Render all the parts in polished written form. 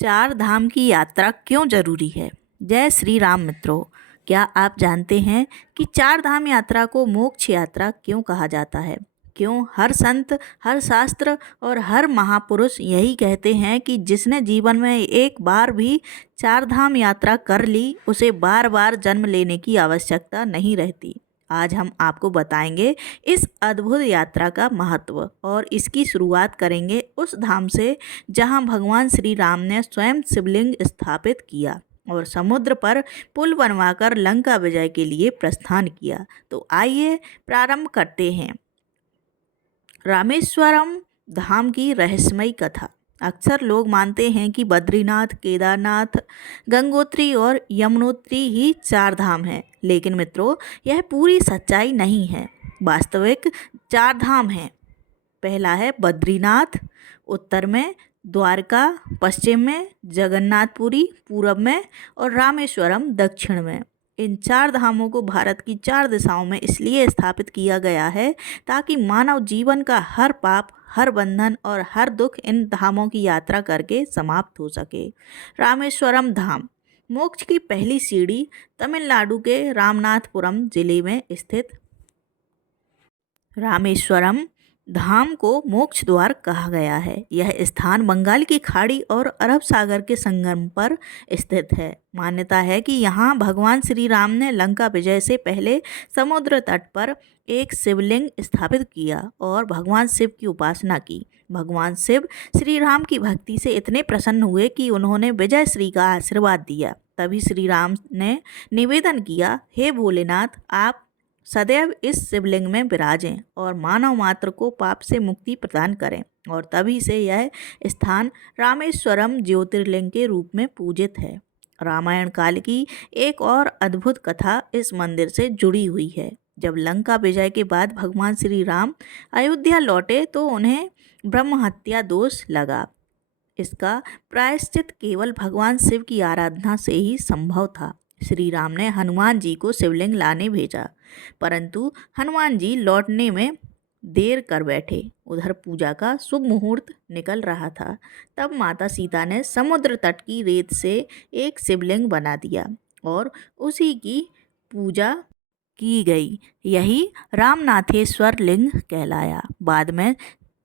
चार धाम की यात्रा क्यों जरूरी है? जय श्री राम मित्रों। क्या आप जानते हैं कि चार धाम यात्रा को मोक्ष यात्रा क्यों कहा जाता है? क्यों हर संत, हर शास्त्र और हर महापुरुष यही कहते हैं कि जिसने जीवन में एक बार भी चार धाम यात्रा कर ली उसे बार बार जन्म लेने की आवश्यकता नहीं रहती। आज हम आपको बताएंगे इस अद्भुत यात्रा का महत्व और इसकी शुरुआत करेंगे उस धाम से जहां भगवान श्री राम ने स्वयं शिवलिंग स्थापित किया और समुद्र पर पुल बनवाकर लंका विजय के लिए प्रस्थान किया। तो आइए प्रारंभ करते हैं रामेश्वरम धाम की रहस्यमयी कथा। अक्सर लोग मानते हैं कि बद्रीनाथ, केदारनाथ, गंगोत्री और यमुनोत्री ही चार धाम हैं, लेकिन मित्रों यह पूरी सच्चाई नहीं है। वास्तविक चार धाम हैं। पहला है बद्रीनाथ, उत्तर में द्वारका, पश्चिम में जगन्नाथपुरी, पूरब में और रामेश्वरम दक्षिण में। इन चार धामों को भारत की चार दिशाओं में इसलिए स्थापित किया गया है ताकि मानव जीवन का हर पाप, हर बंधन और हर दुख इन धामों की यात्रा करके समाप्त हो सके। रामेश्वरम धाम मोक्ष की पहली सीढ़ी तमिलनाडु के रामनाथपुरम जिले में स्थित रामेश्वरम धाम को मोक्ष द्वार कहा गया है। यह स्थान बंगाल की खाड़ी और अरब सागर के संगम पर स्थित है। मान्यता है कि यहाँ भगवान श्री राम ने लंका विजय से पहले समुद्र तट पर एक शिवलिंग स्थापित किया और भगवान शिव की उपासना की। भगवान शिव श्री राम की भक्ति से इतने प्रसन्न हुए कि उन्होंने विजय श्री का आशीर्वाद दिया। तभी श्री राम ने निवेदन किया, हे भोलेनाथ, आप सदैव इस शिवलिंग में विराजें और मानव मात्र को पाप से मुक्ति प्रदान करें। और तभी से यह स्थान रामेश्वरम ज्योतिर्लिंग के रूप में पूजित है। रामायण काल की एक और अद्भुत कथा इस मंदिर से जुड़ी हुई है। जब लंका विजय के बाद भगवान श्री राम अयोध्या लौटे तो उन्हें ब्रह्म हत्या दोष लगा। इसका प्रायश्चित केवल भगवान शिव की आराधना से ही संभव था। श्री राम ने हनुमान जी को शिवलिंग लाने भेजा, परंतु हनुमान जी लौटने में देर कर बैठे। उधर पूजा का शुभ मुहूर्त निकल रहा था। तब माता सीता ने समुद्र तट की रेत से एक शिवलिंग बना दिया और उसी की पूजा की गई। यही रामनाथेश्वर लिंग कहलाया। बाद में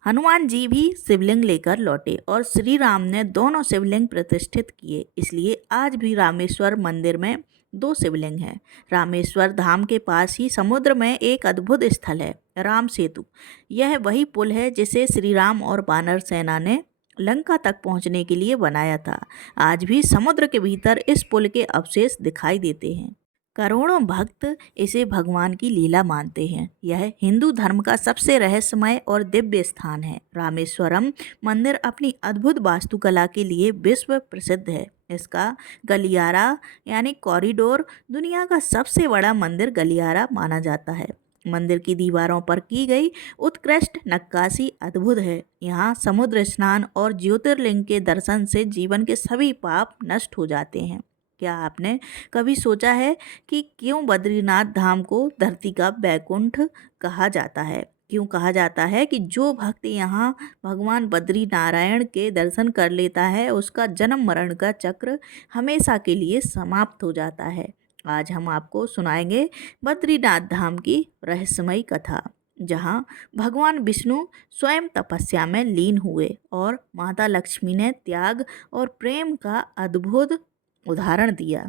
हनुमान जी भी शिवलिंग लेकर लौटे और श्री राम ने दोनों शिवलिंग प्रतिष्ठित किए। इसलिए आज भी रामेश्वर मंदिर में दो शिवलिंग हैं। रामेश्वर धाम के पास ही समुद्र में एक अद्भुत स्थल है, राम सेतु। यह वही पुल है जिसे श्री राम और वानर सेना ने लंका तक पहुंचने के लिए बनाया था। आज भी समुद्र के भीतर इस पुल के अवशेष दिखाई देते हैं। करोड़ों भक्त इसे भगवान की लीला मानते हैं। यह हिंदू धर्म का सबसे रहस्यमय और दिव्य स्थान है। रामेश्वरम मंदिर अपनी अद्भुत वास्तुकला के लिए विश्व प्रसिद्ध है। इसका गलियारा यानी कॉरिडोर दुनिया का सबसे बड़ा मंदिर गलियारा माना जाता है। मंदिर की दीवारों पर की गई उत्कृष्ट नक्काशी अद्भुत है। यहाँ समुद्र स्नान और ज्योतिर्लिंग के दर्शन से जीवन के सभी पाप नष्ट हो जाते हैं। क्या आपने कभी सोचा है कि क्यों बद्रीनाथ धाम को धरती का बैकुंठ कहा जाता है? क्यों कहा जाता है कि जो भक्त यहाँ भगवान बद्री नारायण के दर्शन कर लेता है उसका जन्म मरण का चक्र हमेशा के लिए समाप्त हो जाता है। आज हम आपको सुनाएंगे बद्रीनाथ धाम की रहस्यमयी कथा, जहाँ भगवान विष्णु स्वयं तपस्या में लीन हुए और माता लक्ष्मी ने त्याग और प्रेम का अद्भुत उदाहरण दिया।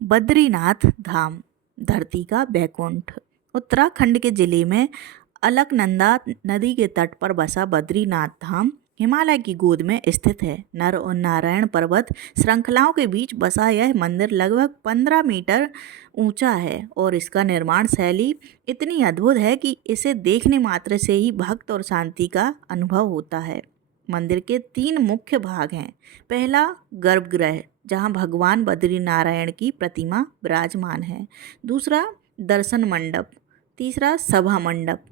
बद्रीनाथ धाम धरती का बैकुंठ। उत्तराखंड के जिले में अलकनंदा नदी के तट पर बसा बद्रीनाथ धाम हिमालय की गोद में स्थित है। नर और नारायण पर्वत श्रृंखलाओं के बीच बसा यह मंदिर लगभग 15 मीटर ऊंचा है और इसका निर्माण शैली इतनी अद्भुत है कि इसे देखने मात्र से ही भक्त और शांति का अनुभव होता है। मंदिर के 3 मुख्य भाग हैं। पहला गर्भगृह, जहां भगवान बद्रीनारायण की प्रतिमा विराजमान है। दूसरा दर्शन मंडप। तीसरा सभा मंडप।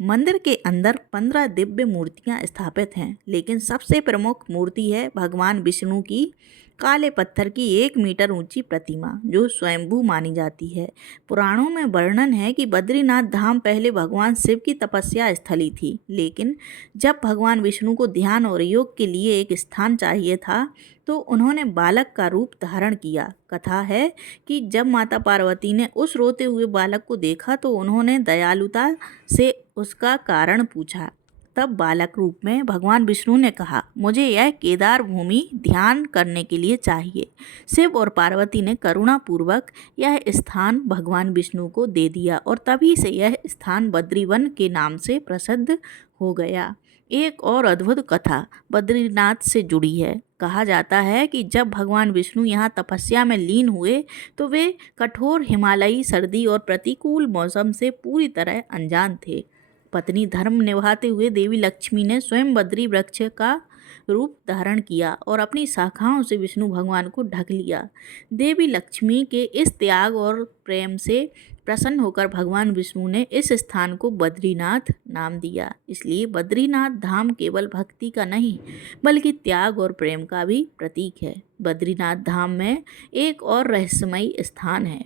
मंदिर के अंदर 15 दिव्य मूर्तियां स्थापित हैं, लेकिन सबसे प्रमुख मूर्ति है भगवान विष्णु की काले पत्थर की 1 मीटर ऊंची प्रतिमा जो स्वयंभू मानी जाती है। पुराणों में वर्णन है कि बद्रीनाथ धाम पहले भगवान शिव की तपस्या स्थली थी, लेकिन जब भगवान विष्णु को ध्यान और योग के लिए एक स्थान चाहिए था तो उन्होंने बालक का रूप धारण किया। कथा है कि जब माता पार्वती ने उस रोते हुए बालक को देखा तो उन्होंने दयालुता से उसका कारण पूछा। तब बालक रूप में भगवान विष्णु ने कहा, मुझे यह केदार भूमि ध्यान करने के लिए चाहिए। शिव और पार्वती ने करुणापूर्वक यह स्थान भगवान विष्णु को दे दिया और तभी से यह स्थान बद्रीवन के नाम से प्रसिद्ध हो गया। एक और अद्भुत कथा बद्रीनाथ से जुड़ी है। कहा जाता है कि जब भगवान विष्णु यहाँ तपस्या में लीन हुए तो वे कठोर हिमालयी सर्दी और प्रतिकूल मौसम से पूरी तरह अनजान थे। पत्नी धर्म निभाते हुए देवी लक्ष्मी ने स्वयं बद्री वृक्ष का रूप धारण किया और अपनी शाखाओं से विष्णु भगवान को ढक लिया। देवी लक्ष्मी के इस त्याग और प्रेम से प्रसन्न होकर भगवान विष्णु ने इस स्थान को बद्रीनाथ नाम दिया। इसलिए बद्रीनाथ धाम केवल भक्ति का नहीं बल्कि त्याग और प्रेम का भी प्रतीक है। बद्रीनाथ धाम में एक और रहस्यमयी स्थान है,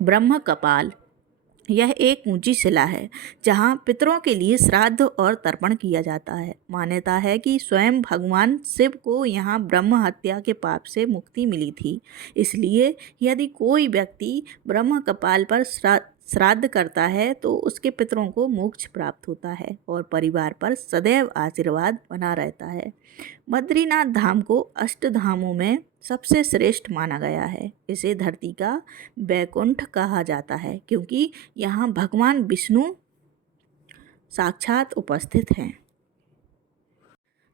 ब्रह्म कपाल। यह एक ऊंची शिला है जहाँ पितरों के लिए श्राद्ध और तर्पण किया जाता है। मान्यता है कि स्वयं भगवान शिव को यहाँ ब्रह्म हत्या के पाप से मुक्ति मिली थी। इसलिए यदि कोई व्यक्ति ब्रह्म कपाल पर श्राद्ध करता है तो उसके पितरों को मोक्ष प्राप्त होता है और परिवार पर सदैव आशीर्वाद बना रहता है। बद्रीनाथ धाम को अष्टधामों में सबसे श्रेष्ठ माना गया है। इसे धरती का बैकुंठ कहा जाता है क्योंकि यहाँ भगवान विष्णु साक्षात उपस्थित हैं।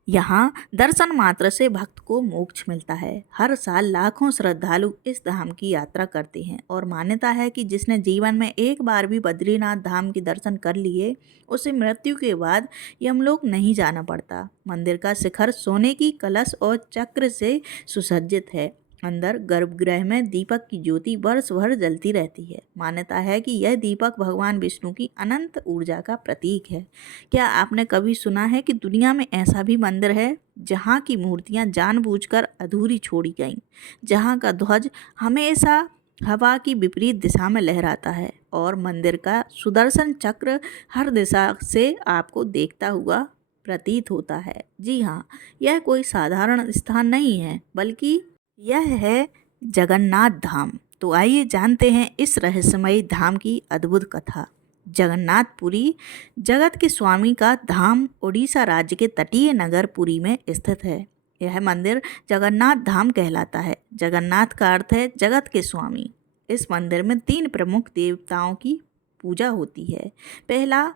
यहाँ दर्शन मात्र से भक्त को मोक्ष मिलता है। हर साल लाखों श्रद्धालु इस धाम की यात्रा करते हैं और मान्यता है कि जिसने जीवन में एक बार भी बद्रीनाथ धाम के दर्शन कर लिए उसे मृत्यु के बाद यमलोक नहीं जाना पड़ता। मंदिर का शिखर सोने की कलश और चक्र से सुसज्जित है। अंदर गर्भगृह में दीपक की ज्योति वर्ष भर जलती रहती है। मान्यता है कि यह दीपक भगवान विष्णु की अनंत ऊर्जा का प्रतीक है। क्या आपने कभी सुना है कि दुनिया में ऐसा भी मंदिर है जहाँ की मूर्तियाँ जानबूझकर अधूरी छोड़ी गईं, जहाँ का ध्वज हमेशा हवा की विपरीत दिशा में लहराता है और मंदिर का सुदर्शन चक्र हर दिशा से आपको देखता हुआ प्रतीत होता है? जी हाँ, यह कोई साधारण स्थान नहीं है बल्कि यह है जगन्नाथ धाम। तो आइए जानते हैं इस रहस्यमयी धाम की अद्भुत कथा। जगन्नाथपुरी जगत के स्वामी का धाम उड़ीसा राज्य के तटीय नगर पुरी में स्थित है। यह मंदिर जगन्नाथ धाम कहलाता है। जगन्नाथ का अर्थ है जगत के स्वामी। इस मंदिर में 3 प्रमुख देवताओं की पूजा होती है। पहला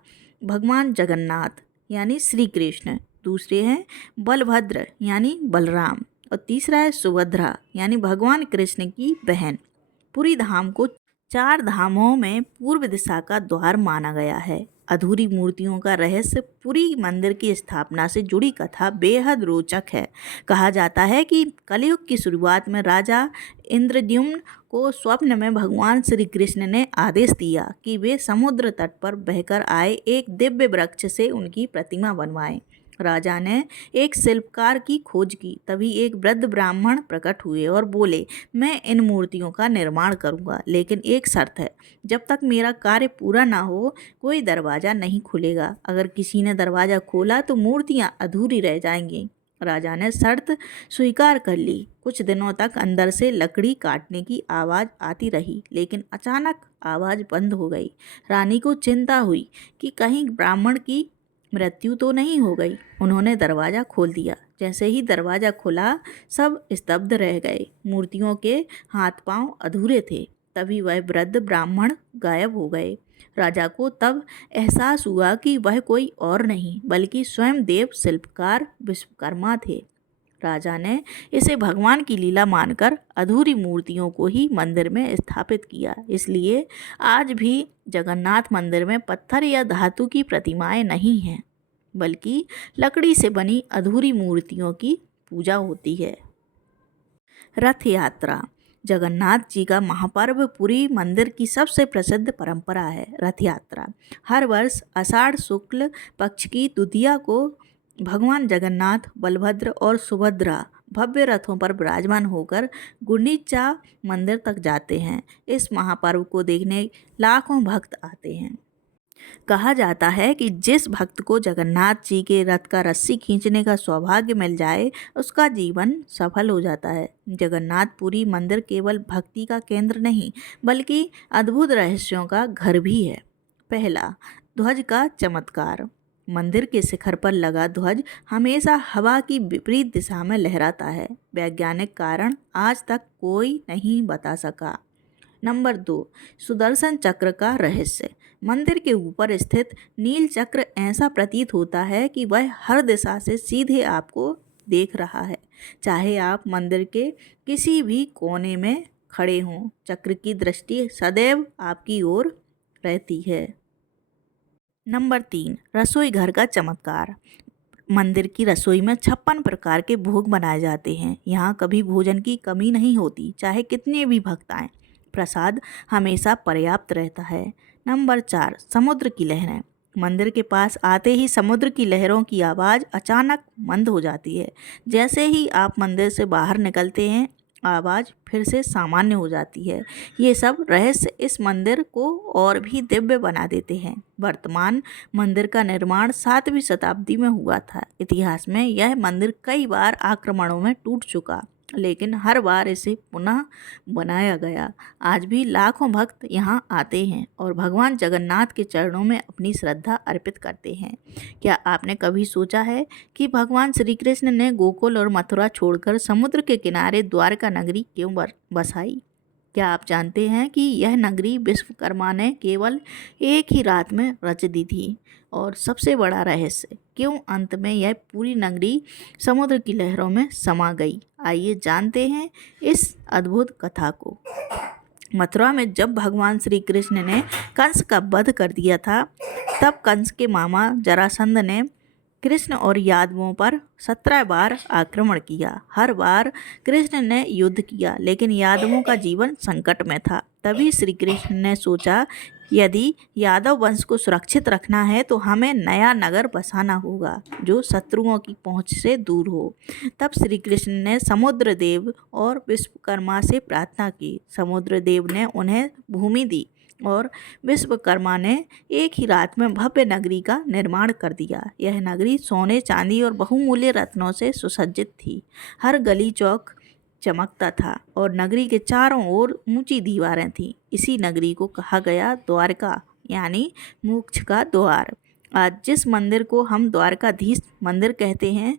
भगवान जगन्नाथ यानी श्री कृष्ण, दूसरे हैं बलभद्र यानी बलराम और तीसरा है सुभद्रा यानी भगवान कृष्ण की बहन। पुरी धाम को 4 धामों में पूर्व दिशा का द्वार माना गया है। अधूरी मूर्तियों का रहस्य पुरी मंदिर की स्थापना से जुड़ी कथा बेहद रोचक है। कहा जाता है कि कलयुग की शुरुआत में राजा इंद्रद्युम्न को स्वप्न में भगवान श्री कृष्ण ने आदेश दिया कि वे समुद्र तट पर बहकर आए एक दिव्य वृक्ष से उनकी प्रतिमा बनवाएं। राजा ने एक शिल्पकार की खोज की। तभी एक वृद्ध ब्राह्मण प्रकट हुए और बोले, मैं इन मूर्तियों का निर्माण करूंगा, लेकिन एक शर्त है, जब तक मेरा कार्य पूरा ना हो कोई दरवाज़ा नहीं खुलेगा। अगर किसी ने दरवाज़ा खोला तो मूर्तियां अधूरी रह जाएंगी। राजा ने शर्त स्वीकार कर ली। कुछ दिनों तक अंदर से लकड़ी काटने की आवाज़ आती रही, लेकिन अचानक आवाज़ बंद हो गई। रानी को चिंता हुई कि कहीं ब्राह्मण की मृत्यु तो नहीं हो गई। उन्होंने दरवाज़ा खोल दिया। जैसे ही दरवाज़ा खुला सब स्तब्ध रह गए। मूर्तियों के हाथ पांव अधूरे थे। तभी वह वृद्ध ब्राह्मण गायब हो गए। राजा को तब एहसास हुआ कि वह कोई और नहीं बल्कि स्वयं देव शिल्पकार विश्वकर्मा थे। राजा ने इसे भगवान की लीला मानकर अधूरी मूर्तियों को ही मंदिर में स्थापित किया। इसलिए आज भी जगन्नाथ मंदिर में पत्थर या धातु की प्रतिमाएं नहीं हैं, बल्कि लकड़ी से बनी अधूरी मूर्तियों की पूजा होती है। रथ यात्रा जगन्नाथ जी का महापर्व पुरी मंदिर की सबसे प्रसिद्ध परंपरा है। रथ यात्रा हर वर्ष आषाढ़ शुक्ल पक्ष की द्वितीया को भगवान जगन्नाथ, बलभद्र और सुभद्रा भव्य रथों पर विराजमान होकर गुंडीचा मंदिर तक जाते हैं। इस महापर्व को देखने लाखों भक्त आते हैं। कहा जाता है कि जिस भक्त को जगन्नाथ जी के रथ का रस्सी खींचने का सौभाग्य मिल जाए, उसका जीवन सफल हो जाता है। जगन्नाथपुरी मंदिर केवल भक्ति का केंद्र नहीं, बल्कि अद्भुत रहस्यों का घर भी है। पहला, ध्वज का चमत्कार। मंदिर के शिखर पर लगा ध्वज हमेशा हवा की विपरीत दिशा में लहराता है। वैज्ञानिक कारण आज तक कोई नहीं बता सका। नंबर 2, सुदर्शन चक्र का रहस्य। मंदिर के ऊपर स्थित नील चक्र ऐसा प्रतीत होता है कि वह हर दिशा से सीधे आपको देख रहा है, चाहे आप मंदिर के किसी भी कोने में खड़े हों। चक्र की दृष्टि सदैव आपकी ओर रहती है। नंबर 3, रसोई घर का चमत्कार। मंदिर की रसोई में 56 प्रकार के भोग बनाए जाते हैं। यहाँ कभी भोजन की कमी नहीं होती, चाहे कितने भी भक्त आएं। प्रसाद हमेशा पर्याप्त रहता है। नंबर 4, समुद्र की लहरें। मंदिर के पास आते ही समुद्र की लहरों की आवाज़ अचानक मंद हो जाती है। जैसे ही आप मंदिर से बाहर निकलते हैं, आवाज़ फिर से सामान्य हो जाती है। ये सब रहस्य इस मंदिर को और भी दिव्य बना देते हैं। वर्तमान मंदिर का निर्माण 7वीं शताब्दी में हुआ था। इतिहास में यह मंदिर कई बार आक्रमणों में टूट चुका, लेकिन हर बार इसे पुनः बनाया गया। आज भी लाखों भक्त यहाँ आते हैं और भगवान जगन्नाथ के चरणों में अपनी श्रद्धा अर्पित करते हैं। क्या आपने कभी सोचा है कि भगवान श्री कृष्ण ने गोकुल और मथुरा छोड़कर समुद्र के किनारे द्वारका नगरी क्यों बसाई? क्या आप जानते हैं कि यह नगरी विश्वकर्मा ने केवल एक ही रात में रच दी थी? और सबसे बड़ा रहस्य, क्यों अंत में यह पूरी नगरी समुद्र की लहरों में समा गई? आइए जानते हैं इस अद्भुत कथा को। मथुरा में जब भगवान श्री कृष्ण ने कंस का वध कर दिया था, तब कंस के मामा जरासंध ने कृष्ण और यादवों पर 17 बार आक्रमण किया। हर बार कृष्ण ने युद्ध किया, लेकिन यादवों का जीवन संकट में था। तभी श्री कृष्ण ने सोचा, यदि यादव वंश को सुरक्षित रखना है तो हमें नया नगर बसाना होगा जो शत्रुओं की पहुंच से दूर हो। तब श्री कृष्ण ने समुद्र देव और विश्वकर्मा से प्रार्थना की। समुद्र देव ने उन्हें भूमि दी और विश्वकर्मा ने एक ही रात में भव्य नगरी का निर्माण कर दिया। यह नगरी सोने, चांदी और बहुमूल्य रत्नों से सुसज्जित थी। हर गली चौक चमकता था और नगरी के चारों ओर ऊंची दीवारें थीं। इसी नगरी को कहा गया द्वारका, यानी मोक्ष का द्वार। आज जिस मंदिर को हम द्वारकाधीश मंदिर कहते हैं,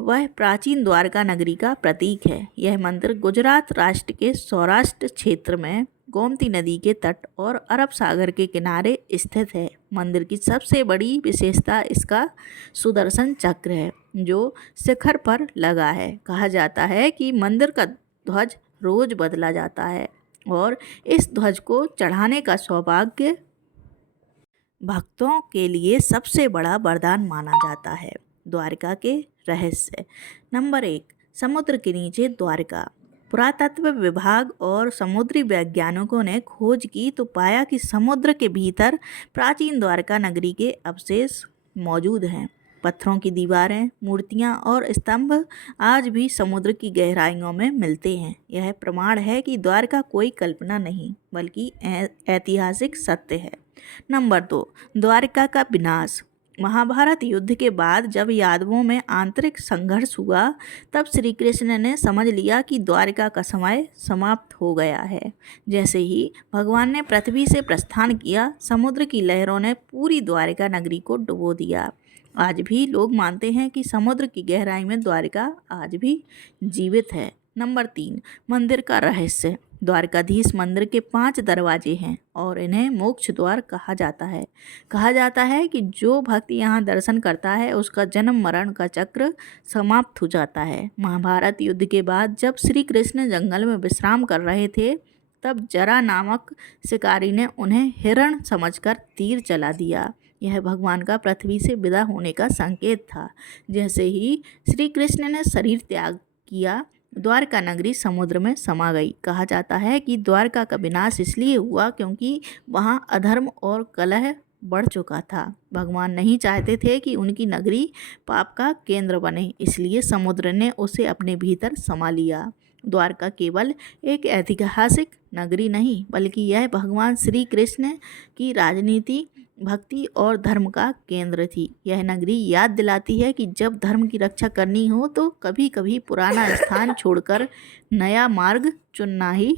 वह प्राचीन द्वारका नगरी का प्रतीक है। यह मंदिर गुजरात राष्ट्र के सौराष्ट्र क्षेत्र में गोमती नदी के तट और अरब सागर के किनारे स्थित है। मंदिर की सबसे बड़ी विशेषता इसका सुदर्शन चक्र है, जो शिखर पर लगा है। कहा जाता है कि मंदिर का ध्वज रोज बदला जाता है और इस ध्वज को चढ़ाने का सौभाग्य भक्तों के लिए सबसे बड़ा वरदान माना जाता है। द्वारका के रहस्य। नंबर 1, समुद्र के नीचे द्वारका। पुरातत्व विभाग और समुद्री वैज्ञानिकों ने खोज की तो पाया कि समुद्र के भीतर प्राचीन द्वारका नगरी के अवशेष मौजूद हैं। पत्थरों की दीवारें, मूर्तियां और स्तंभ आज भी समुद्र की गहराइयों में मिलते हैं। यह प्रमाण है कि द्वारका कोई कल्पना नहीं, बल्कि ऐतिहासिक सत्य है। नंबर 2, द्वारका का विनाश। महाभारत युद्ध के बाद जब यादवों में आंतरिक संघर्ष हुआ, तब श्री कृष्ण ने समझ लिया कि द्वारका का समय समाप्त हो गया है। जैसे ही भगवान ने पृथ्वी से प्रस्थान किया, समुद्र की लहरों ने पूरी द्वारका नगरी को डुबो दिया। आज भी लोग मानते हैं कि समुद्र की गहराई में द्वारका आज भी जीवित है। नंबर 3, मंदिर का रहस्य। द्वारकाधीश मंदिर के 5 दरवाजे हैं और इन्हें मोक्ष द्वार कहा जाता है। कहा जाता है कि जो भक्त यहाँ दर्शन करता है, उसका जन्म मरण का चक्र समाप्त हो जाता है। महाभारत युद्ध के बाद जब श्री कृष्ण जंगल में विश्राम कर रहे थे, तब जरा नामक शिकारी ने उन्हें हिरण समझकर तीर चला दिया। यह भगवान का पृथ्वी से विदा होने का संकेत था। जैसे ही श्री कृष्ण ने शरीर त्याग किया, द्वारका नगरी समुद्र में समा गई। कहा जाता है कि द्वारका का विनाश इसलिए हुआ क्योंकि वहाँ अधर्म और कलह बढ़ चुका था। भगवान नहीं चाहते थे कि उनकी नगरी पाप का केंद्र बने, इसलिए समुद्र ने उसे अपने भीतर समा लिया। द्वारका केवल एक ऐतिहासिक नगरी नहीं, बल्कि यह भगवान श्री कृष्ण की राजनीति, भक्ति और धर्म का केंद्र थी। यह नगरी याद दिलाती है कि जब धर्म की रक्षा करनी हो तो कभी कभी पुराना स्थान छोड़कर नया मार्ग चुनना ही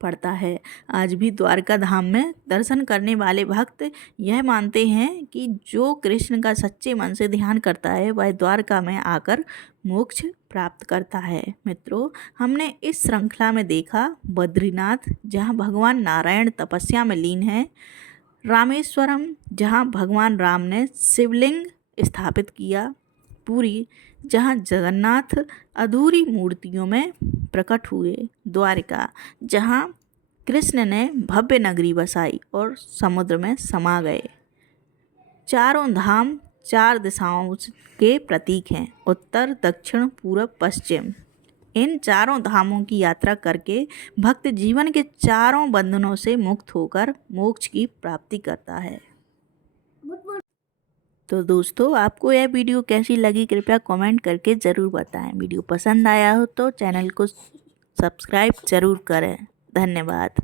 पड़ता है। आज भी द्वारका धाम में दर्शन करने वाले भक्त यह मानते हैं कि जो कृष्ण का सच्चे मन से ध्यान करता है वह द्वारका में आकर मोक्ष प्राप्त करता है। मित्रों, हमने इस श्रृंखला में देखा बद्रीनाथ, जहाँ भगवान नारायण तपस्या में लीन है, रामेश्वरम, जहाँ भगवान राम ने शिवलिंग स्थापित किया, पुरी, जहाँ जगन्नाथ अधूरी मूर्तियों में प्रकट हुए, द्वारिका, जहाँ कृष्ण ने भव्य नगरी बसाई और समुद्र में समा गए। चारों धाम चार दिशाओं के प्रतीक हैं, उत्तर, दक्षिण, पूर्व, पश्चिम। इन चारों धामों की यात्रा करके भक्त जीवन के चारों बंधनों से मुक्त होकर मोक्ष की प्राप्ति करता है। तो दोस्तों, आपको यह वीडियो कैसी लगी कृपया कमेंट करके ज़रूर बताएं। वीडियो पसंद आया हो तो चैनल को सब्सक्राइब ज़रूर करें। धन्यवाद।